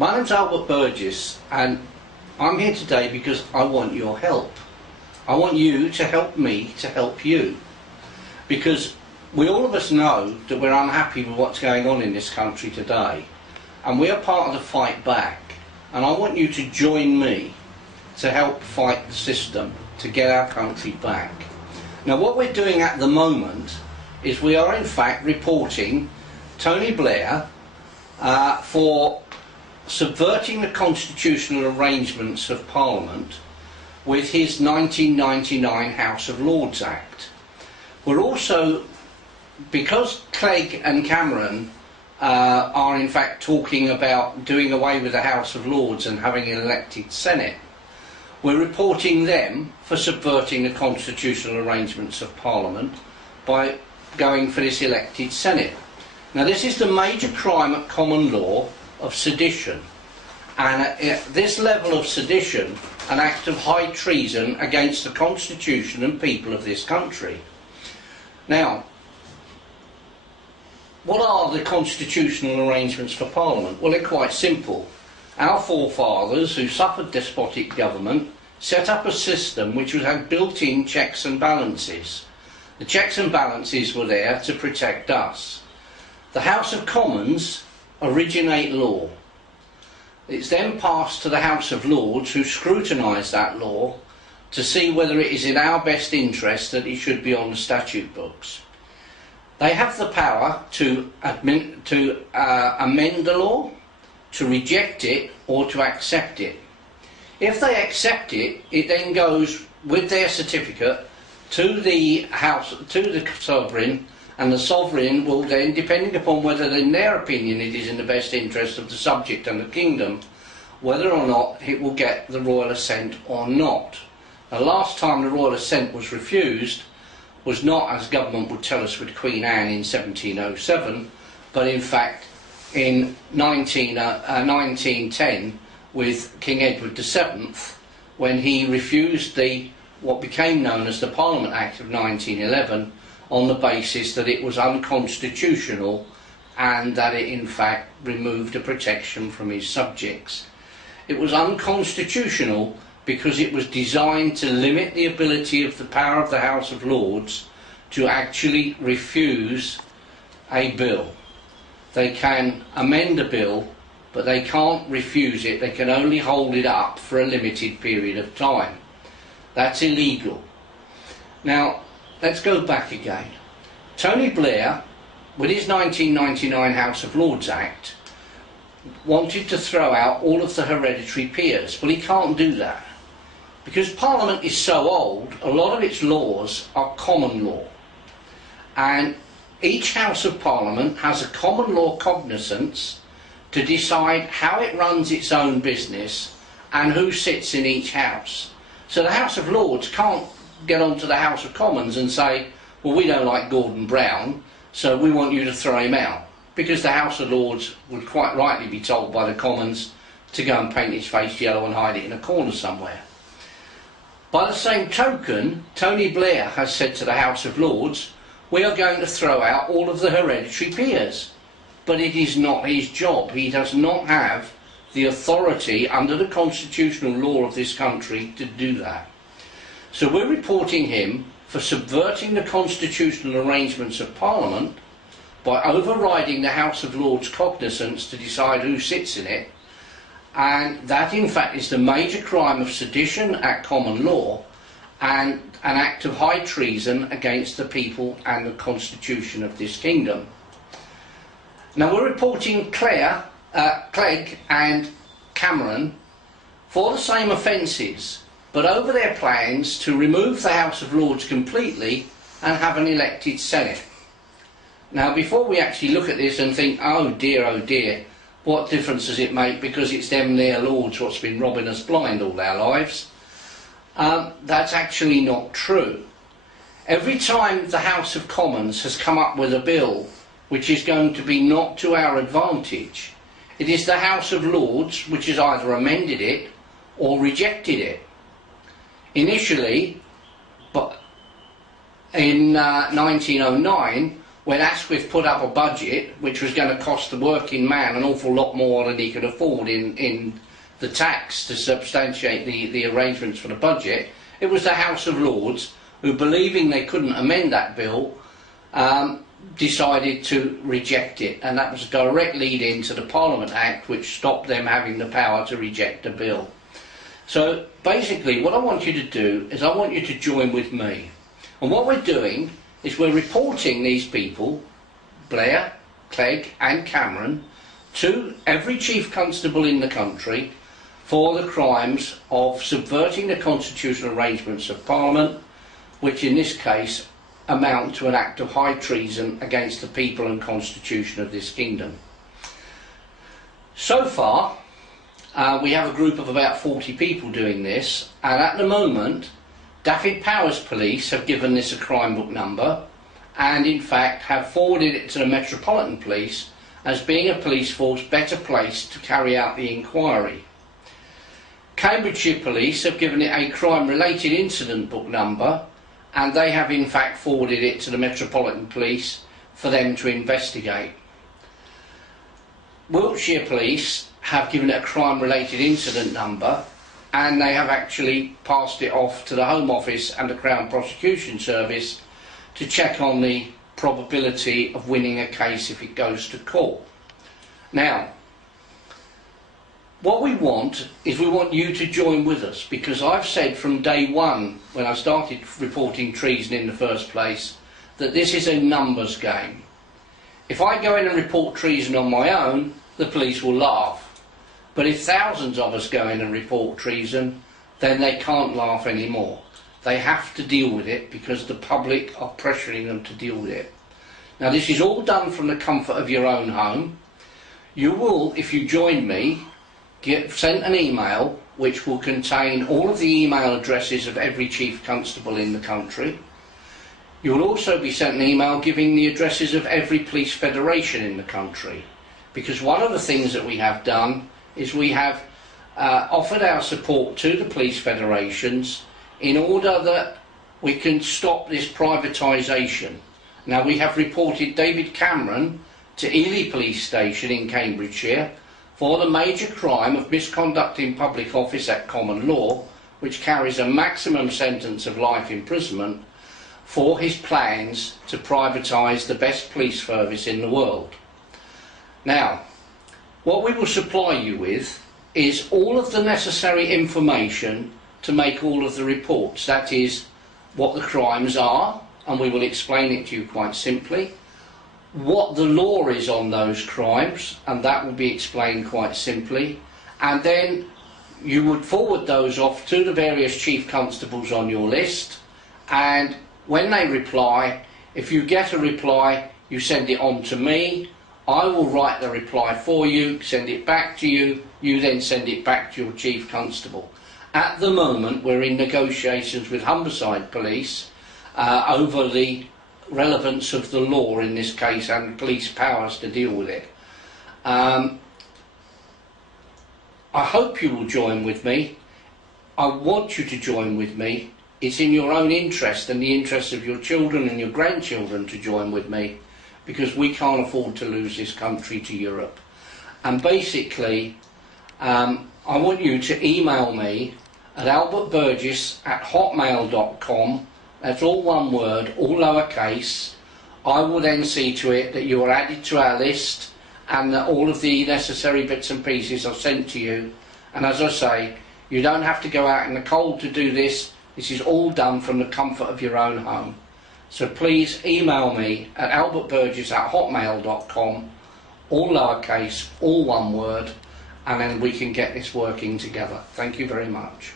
My name's Albert Burgess, and I'm here today because I want your help. I want you to help me to help you, because all of us know that we're unhappy with what's going on in this country today, and we are part of the fight back, and I want you to join me to help fight the system to get our country back. Now, what we're doing at the moment is we are in fact reporting Tony Blair for subverting the constitutional arrangements of Parliament with his 1999 House of Lords Act. We're also, because Klegg and Cameron are in fact talking about doing away with the House of Lords and having an elected Senate, we're reporting them for subverting the constitutional arrangements of Parliament by going for this elected Senate. Now, this is the major crime at common law of sedition, and at this level of sedition, an act of high treason against the constitution and people of this country. Now, what are the constitutional arrangements for Parliament? Well, they're quite simple. Our forefathers, who suffered despotic government, set up a system which would have built-in checks and balances. The checks and balances were there to protect us. The House of Commons originate law. It's then passed to the House of Lords, who scrutinise that law to see whether it is in our best interest that it should be on the statute books. They have the power to amend the law, to reject it, or to accept it. If they accept it, it then goes with their certificate to the House, to the Sovereign, and the Sovereign will then, depending upon whether in their opinion it is in the best interest of the subject and the kingdom, whether or not it will get the royal assent or not. The last time the royal assent was refused was not, as government would tell us, with Queen Anne in 1707, but in fact in 1910 with King Edward VII, when he refused what became known as the Parliament Act of 1911 on the basis that it was unconstitutional and that it in fact removed a protection from his subjects. It was unconstitutional because it was designed to limit the ability of the power of the House of Lords to actually refuse a bill. They can amend a bill, but they can't refuse it. They can only hold it up for a limited period of time. That's illegal. Now, let's go back again. Tony Blair, with his 1999 House of Lords Act, wanted to throw out all of the hereditary peers. Well, he can't do that, because Parliament is so old, a lot of its laws are common law, and each House of Parliament has a common law cognizance to decide how it runs its own business and who sits in each house. So the House of Lords can't get onto the House of Commons and say, well, we don't like Gordon Brown, so we want you to throw him out, because the House of Lords would quite rightly be told by the Commons to go and paint his face yellow and hide it in a corner somewhere. By the same token, Tony Blair has said to the House of Lords, we are going to throw out all of the hereditary peers. But it is not his job. He does not have the authority under the constitutional law of this country to do that. So we're reporting him for subverting the constitutional arrangements of Parliament by overriding the House of Lords cognizance to decide who sits in it, and that in fact is the major crime of sedition at common law and an act of high treason against the people and the constitution of this kingdom. Now, we're reporting Klegg and Cameron for the same offences, but over their plans to remove the House of Lords completely and have an elected Senate. Now, before we actually look at this and think, oh dear, what difference does it make because it's them there Lords what's been robbing us blind all our lives, that's actually not true. Every time the House of Commons has come up with a bill which is going to be not to our advantage, it is the House of Lords which has either amended it or rejected it. Initially, but in 1909, when Asquith put up a budget which was going to cost the working man an awful lot more than he could afford in the tax to substantiate the arrangements for the budget, it was the House of Lords who, believing they couldn't amend that bill, decided to reject it, and that was a direct lead into the Parliament Act, which stopped them having the power to reject the bill. So basically what I want you to do is I want you to join with me, and what we're doing is we're reporting these people, Blair, Clegg and Cameron, to every Chief Constable in the country for the crimes of subverting the constitutional arrangements of Parliament, which in this case amount to an act of high treason against the people and constitution of this kingdom. So far, we have a group of about 40 people doing this, and at the moment David Powers Police have given this a crime book number, and in fact have forwarded it to the Metropolitan Police as being a police force better placed to carry out the inquiry. Cambridgeshire Police have given it a crime related incident book number, and they have in fact forwarded it to the Metropolitan Police for them to investigate. Wiltshire Police have given it a crime related incident number, and they have actually passed it off to the Home Office and the Crown Prosecution Service to check on the probability of winning a case if it goes to court. Now, what we want is we want you to join with us, because I've said from day one, when I started reporting treason in the first place, that this is a numbers game. If I go in and report treason on my own, the police will laugh. But if thousands of us go in and report treason, then they can't laugh anymore. They have to deal with it because the public are pressuring them to deal with it. Now, this is all done from the comfort of your own home. You will, if you join me, get sent an email which will contain all of the email addresses of every Chief Constable in the country. You will also be sent an email giving the addresses of every police federation in the country, because one of the things that we have done is we have offered our support to the police federations in order that we can stop this privatisation. Now, we have reported David Cameron to Ely Police Station in Cambridgeshire for the major crime of misconduct in public office at common law, which carries a maximum sentence of life imprisonment, for his plans to privatise the best police service in the world. Now, what we will supply you with is all of the necessary information to make all of the reports. That is, what the crimes are, and we will explain it to you quite simply, what the law is on those crimes, and that will be explained quite simply, and then you would forward those off to the various Chief Constables on your list, and when they reply, if you get a reply, you send it on to me. I will write the reply for you, send it back to you, you then send it back to your Chief Constable. At the moment we're in negotiations with Humberside Police over the relevance of the law in this case and police powers to deal with it. I hope you will join with me. I want you to join with me. It's in your own interest and the interest of your children and your grandchildren to join with me, because we can't afford to lose this country to Europe. And basically, I want you to email me at albertburgess@hotmail.com. That's all one word, all lowercase. I will then see to it that you are added to our list and that all of the necessary bits and pieces are sent to you. And as I say, you don't have to go out in the cold to do this. This is all done from the comfort of your own home. So please email me at albertburgess@hotmail.com, all lowercase, all one word, and then we can get this working together. Thank you very much.